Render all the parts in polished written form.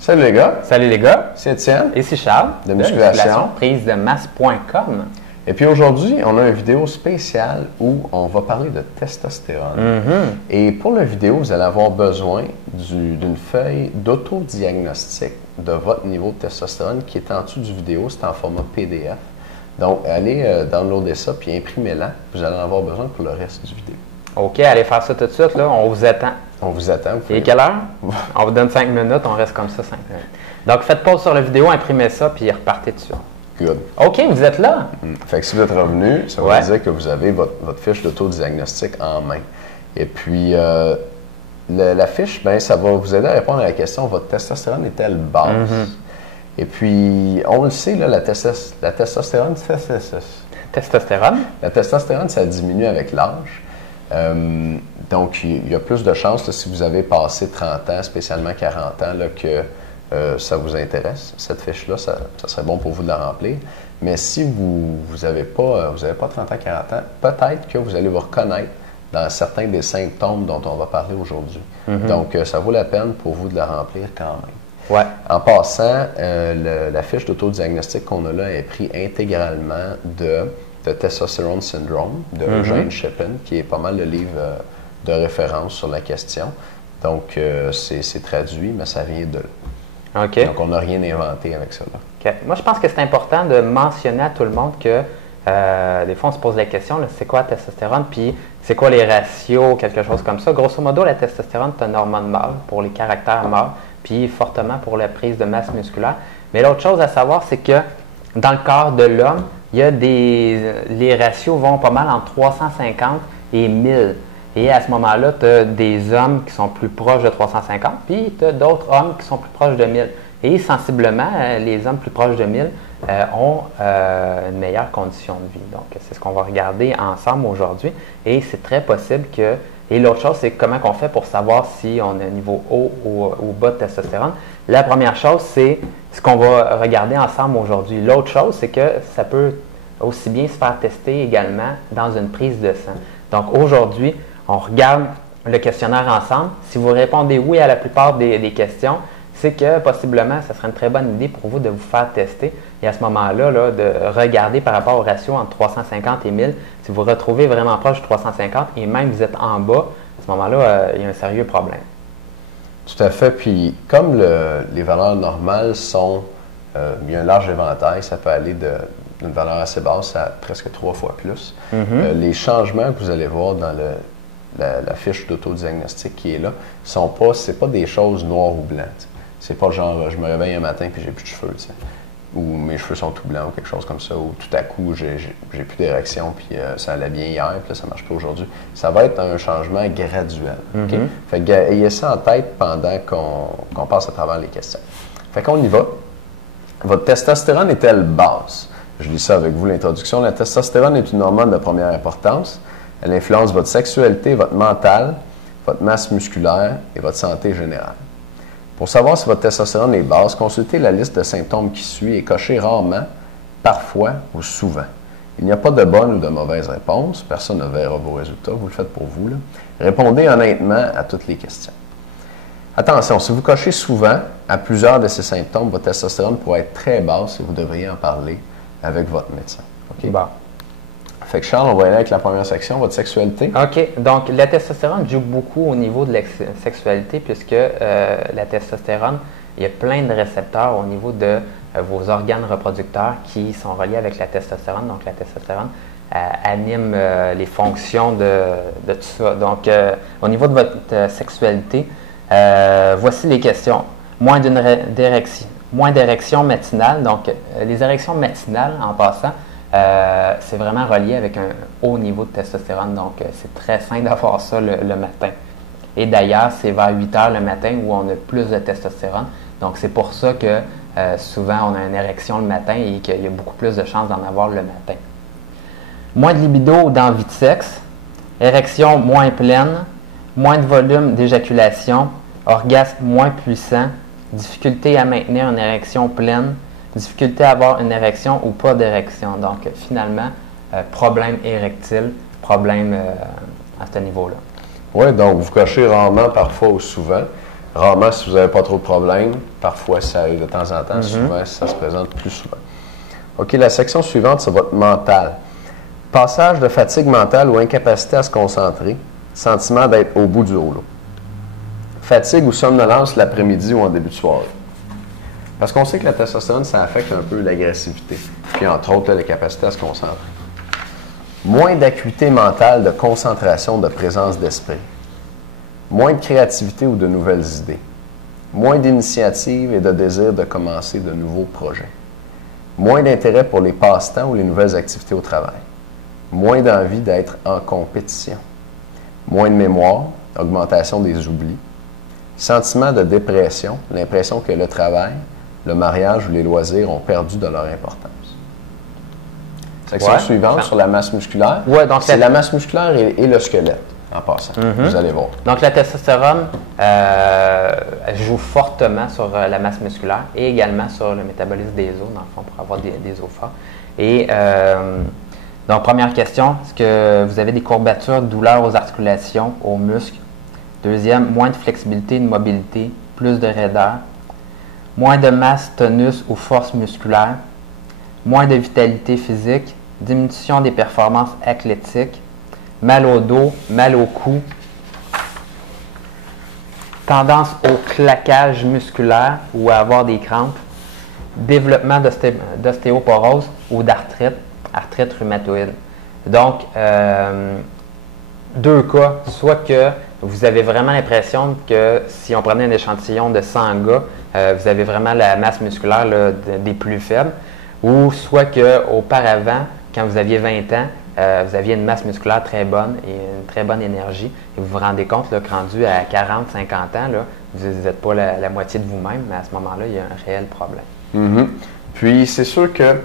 Salut les gars. Salut les gars. C'est Étienne. Ici Charles. De musculation. Prise de masse.com. Et puis aujourd'hui, on a une vidéo spéciale où on va parler de testostérone. Et pour la vidéo, vous allez avoir besoin d'une feuille d'autodiagnostic de votre niveau de testostérone qui est en dessous du vidéo. C'est en format PDF. Donc, allez downloader ça puis imprimez-la. Vous allez en avoir besoin pour le reste du vidéo. OK, allez faire ça tout de suite. Là. On vous attend. On vous attend. Et quelle heure? On vous donne 5 minutes. On reste comme ça 5 minutes. Donc, faites pause sur la vidéo, imprimez ça puis repartez dessus. Good. OK, vous êtes là. Fait que si vous êtes revenu, ça veut dire que vous avez votre fiche d'autodiagnostic en main. Et puis, la fiche, ben, ça va vous aider à répondre à la question, votre testostérone est-elle basse? Et puis, on le sait, là, la testostérone, la testostérone, ça diminue avec l'âge. Donc, il y a plus de chances, là, si vous avez passé 30 ans, spécialement 40 ans, là, que ça vous intéresse. Cette fiche-là, ça serait bon pour vous de la remplir. Mais si vous n'avez pas 30 ans, 40 ans, peut-être que vous allez vous reconnaître dans certains des symptômes dont on va parler aujourd'hui. Donc, ça vaut la peine pour vous de la remplir quand même. Ouais. En passant, la fiche d'autodiagnostic qu'on a là est prise intégralement de Testosterone Syndrome de Eugene Shippen, qui est pas mal le livre de référence sur la question. Donc, c'est traduit, mais ça vient de là. OK. Donc, on n'a rien inventé avec ça. Là. OK. Moi, je pense que c'est important de mentionner à tout le monde que des fois, on se pose la question, c'est quoi la testostérone, puis c'est quoi les ratios, quelque chose comme ça. Grosso modo, la testostérone, c'est une hormone mâle pour les caractères mâles, puis fortement pour la prise de masse musculaire. Mais l'autre chose à savoir, c'est que dans le corps de l'homme, il y a les ratios vont pas mal entre 350 et 1000. Et à ce moment-là, tu as des hommes qui sont plus proches de 350, puis tu as d'autres hommes qui sont plus proches de 1000. Et sensiblement, les hommes plus proches de 1000 ont une meilleure condition de vie. Donc, c'est ce qu'on va regarder ensemble aujourd'hui. Et c'est très possible que... Et l'autre chose, c'est comment on fait pour savoir si on a un niveau haut ou bas de testostérone. La première chose, c'est ce qu'on va regarder ensemble aujourd'hui. L'autre chose, c'est que ça peut aussi bien se faire tester également dans une prise de sang. Donc, aujourd'hui, on regarde le questionnaire ensemble. Si vous répondez oui à la plupart des questions, c'est que possiblement, ce serait une très bonne idée pour vous de vous faire tester. Et à ce moment-là, là, de regarder par rapport au ratio entre 350 et 1000. Si vous vous retrouvez vraiment proche de 350 et même vous êtes en bas, à ce moment-là, il y a un sérieux problème. Tout à fait. Puis, comme les valeurs normales sont, il y a un large éventail, ça peut aller d'une valeur assez basse à presque 3 fois plus. Les changements que vous allez voir dans la fiche d'autodiagnostic qui est là, c'est pas des choses noires ou blancs. C'est pas genre, je me réveille un matin puis j'ai plus de cheveux, t'sais. Ou mes cheveux sont tout blancs ou quelque chose comme ça, ou tout à coup, j'ai plus d'érection puis ça allait bien hier puis là, ça marche pas aujourd'hui. Ça va être un changement graduel. Okay? Fait que ayez ça en tête pendant qu'on passe à travers les questions. Fait qu'on y va. Votre testostérone est-elle basse? Je lis ça avec vous, l'introduction. La testostérone est une hormone de première importance. Elle influence votre sexualité, votre mental, votre masse musculaire et votre santé générale. Pour savoir si votre testostérone est basse, consultez la liste de symptômes qui suit et cochez rarement, parfois ou souvent. Il n'y a pas de bonne ou de mauvaise réponse. Personne ne verra vos résultats. Vous le faites pour vous. Là. Répondez honnêtement à toutes les questions. Attention, si vous cochez souvent à plusieurs de ces symptômes, votre testostérone pourrait être très basse et vous devriez en parler avec votre médecin. OK? Bon. Fait que Charles, on va aller avec la première section, votre sexualité. OK. Donc, la testostérone joue beaucoup au niveau de la sexualité puisque la testostérone, il y a plein de récepteurs au niveau de vos organes reproducteurs qui sont reliés avec la testostérone. Donc, la testostérone anime les fonctions de tout ça. Donc, au niveau de votre sexualité, voici les questions. Moins d'érection matinale. Donc, les érections matinales, en passant, c'est vraiment relié avec un haut niveau de testostérone. Donc, c'est très sain d'avoir ça le matin. Et d'ailleurs, c'est vers 8 heures le matin où on a plus de testostérone. Donc, c'est pour ça que souvent, on a une érection le matin et qu'il y a beaucoup plus de chances d'en avoir le matin. Moins de libido ou d'envie de sexe, érection moins pleine, moins de volume d'éjaculation, orgasme moins puissant, difficulté à maintenir une érection pleine, difficulté à avoir une érection ou pas d'érection. Donc, finalement, problème érectile, problème à ce niveau-là. Oui, donc vous cochez rarement, parfois ou souvent. Rarement si vous n'avez pas trop de problèmes. Parfois, ça arrive de temps en temps. Souvent, ça se présente plus souvent. OK, la section suivante, c'est votre mental. Passage de fatigue mentale ou incapacité à se concentrer. Sentiment d'être au bout du rouleau. Fatigue ou somnolence l'après-midi ou en début de soirée. Parce qu'on sait que la testostérone, ça affecte un peu l'agressivité. Puis, entre autres, la capacité à se concentrer. Moins d'acuité mentale, de concentration, de présence d'esprit. Moins de créativité ou de nouvelles idées. Moins d'initiative et de désir de commencer de nouveaux projets. Moins d'intérêt pour les passe-temps ou les nouvelles activités au travail. Moins d'envie d'être en compétition. Moins de mémoire, augmentation des oublis. Sentiment de dépression, l'impression que le travail, le mariage ou les loisirs ont perdu de leur importance. Section suivante sur la masse musculaire. Donc c'est la masse musculaire et le squelette, en passant. Vous allez voir. Donc la testostérone joue fortement sur la masse musculaire et également sur le métabolisme des os, dans le fond, pour avoir des os forts. Et donc, première question, est-ce que vous avez des courbatures, douleurs aux articulations, aux muscles? Deuxième, moins de flexibilité, de mobilité, plus de raideur. Moins de masse, tonus ou force musculaire. Moins de vitalité physique. Diminution des performances athlétiques. Mal au dos, mal au cou. Tendance au claquage musculaire ou à avoir des crampes. Développement d'ostéoporose ou d'arthrite, arthrite rhumatoïde. Donc, deux cas, soit que vous avez vraiment l'impression que si on prenait un échantillon de 100 gars, vous avez vraiment la masse musculaire là, des plus faibles, ou soit qu'auparavant, quand vous aviez 20 ans, vous aviez une masse musculaire très bonne et une très bonne énergie, et vous vous rendez compte là, que rendu à 40, 50 ans, là, vous n'êtes pas la moitié de vous-même, mais à ce moment-là, il y a un réel problème. Puis, c'est sûr que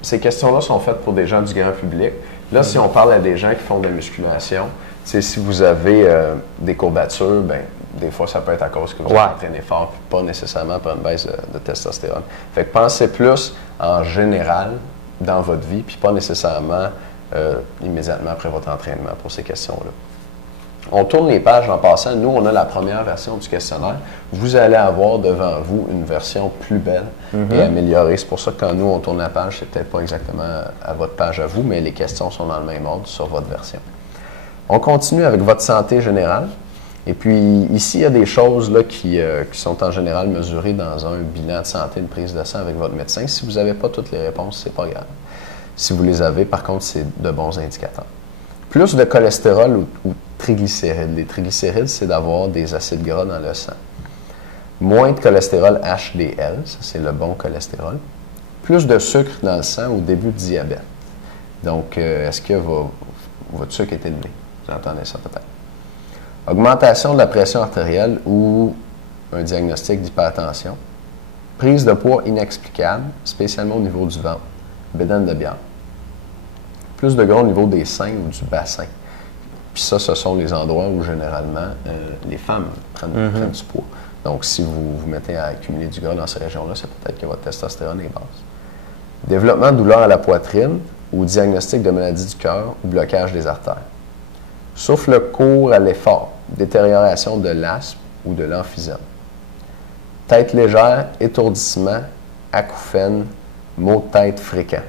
ces questions-là sont faites pour des gens du grand public. Là, si on parle à des gens qui font de la musculation, si vous avez des courbatures, ben des fois, ça peut être à cause que vous avez entraîné fort, puis pas nécessairement pour une baisse de testostérone. Fait que pensez plus en général dans votre vie, puis pas nécessairement immédiatement après votre entraînement pour ces questions-là. On tourne les pages en passant. Nous, on a la première version du questionnaire. Vous allez avoir devant vous une version plus belle et améliorée. C'est pour ça que quand nous, on tourne la page, c'est peut-être pas exactement à votre page à vous, mais les questions sont dans le même ordre sur votre version. On continue avec votre santé générale. Et puis, ici, il y a des choses là, qui sont en général mesurées dans un bilan de santé, une prise de sang avec votre médecin. Si vous n'avez pas toutes les réponses, c'est pas grave. Si vous les avez, par contre, c'est de bons indicateurs. Plus de cholestérol ou triglycérides. Les triglycérides, c'est d'avoir des acides gras dans le sang. Moins de cholestérol HDL, ça c'est le bon cholestérol. Plus de sucre dans le sang au début du diabète. Donc, est-ce que votre sucre est élevé? Vous entendez ça peut-être. Augmentation de la pression artérielle ou un diagnostic d'hypertension. Prise de poids inexplicable, spécialement au niveau du ventre. Bédaine de bière. Plus de gras au niveau des seins ou du bassin. Puis ça, ce sont les endroits où généralement les femmes prennent du poids. Donc, si vous vous mettez à accumuler du gras dans ces régions-là, c'est peut-être que votre testostérone est basse. Développement de douleur à la poitrine ou diagnostic de maladie du cœur ou blocage des artères. Souffle court à l'effort, détérioration de l'asthme ou de l'emphysème. Tête légère, étourdissement, acouphène, maux de tête fréquents.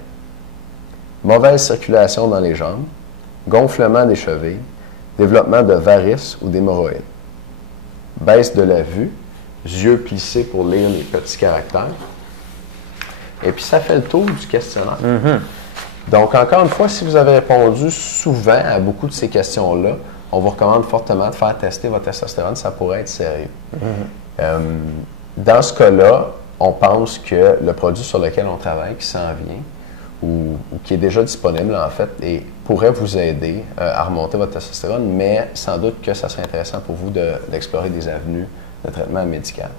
Mauvaise circulation dans les jambes, gonflement des chevilles, développement de varices ou d'hémorroïdes. Baisse de la vue, yeux plissés pour lire les petits caractères. Et puis, ça fait le tour du questionnaire. Donc, encore une fois, si vous avez répondu souvent à beaucoup de ces questions-là, on vous recommande fortement de faire tester votre testostérone. Ça pourrait être sérieux. Dans ce cas-là, on pense que le produit sur lequel on travaille, qui s'en vient, ou qui est déjà disponible, en fait, et pourrait vous aider à remonter votre testostérone, mais sans doute que ça serait intéressant pour vous d'explorer des avenues de traitement médical.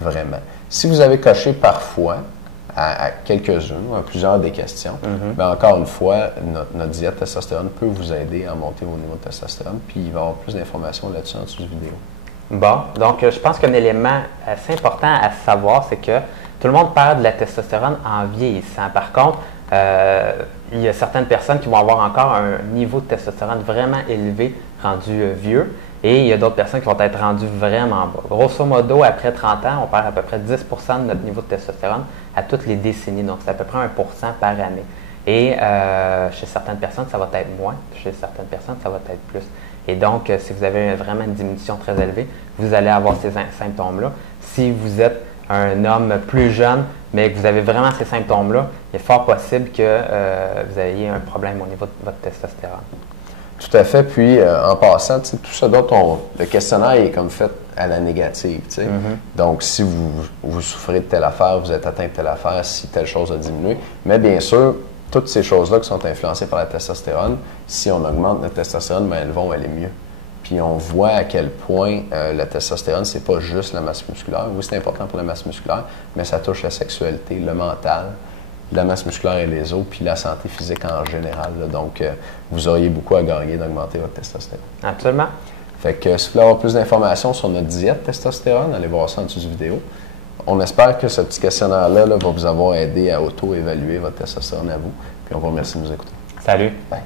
Vraiment. Si vous avez coché parfois à quelques-unes ou à plusieurs des questions, bien encore une fois, notre diète testostérone peut vous aider à monter vos niveaux de testostérone, puis il va y avoir plus d'informations là-dessus en dessous de vidéo. Bon, donc je pense qu'un élément assez important à savoir, c'est que tout le monde parle de la testostérone en vieillissant. Par contre, il y a certaines personnes qui vont avoir encore un niveau de testostérone vraiment élevé, rendu vieux, et il y a d'autres personnes qui vont être rendues vraiment bas. Grosso modo, après 30 ans, on perd à peu près 10 de notre niveau de testostérone à toutes les décennies, donc c'est à peu près 1 par année. Et chez certaines personnes, ça va être moins, chez certaines personnes, ça va être plus. Et donc, si vous avez vraiment une diminution très élevée, vous allez avoir ces symptômes-là. Si vous êtes un homme plus jeune, mais que vous avez vraiment ces symptômes-là, il est fort possible que vous ayez un problème au niveau de votre testostérone. Tout à fait. Puis, en passant, tout ça d'autre, le questionnaire est comme fait à la négative. Donc, si vous souffrez de telle affaire, vous êtes atteint de telle affaire, si telle chose a diminué. Mais bien sûr, toutes ces choses-là qui sont influencées par la testostérone, si on augmente notre testostérone, bien, elles vont aller mieux. Puis on voit à quel point la testostérone, c'est pas juste la masse musculaire. Oui, c'est important pour la masse musculaire, mais ça touche la sexualité, le mental, la masse musculaire et les os, puis la santé physique en général. Là. Donc, vous auriez beaucoup à gagner d'augmenter votre testostérone. Absolument. Fait que si vous voulez avoir plus d'informations sur notre diète testostérone, allez voir ça en dessous de vidéo. On espère que ce petit questionnaire-là va vous avoir aidé à auto-évaluer votre testostérone à vous. Puis on vous remercie de nous écouter. Salut. Bye.